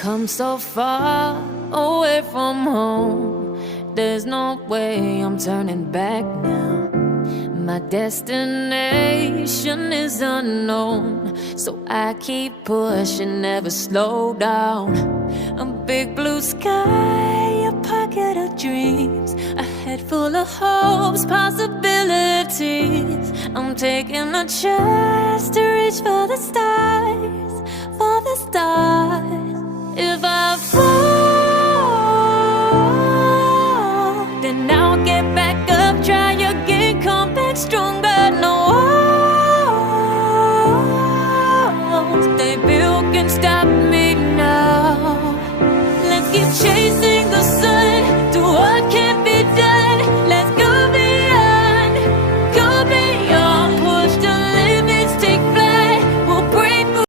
come so far away from home. There's no way I'm turning back now. My destination is unknown, so I keep pushing, never slow down. A big blue sky, a pocket of dreams, a head full of hopes, possibilities. I'm taking a chance to reach for the stars, for the stars. If I fall, then I'll get back up, try again, come back stronger. No walls they built can stop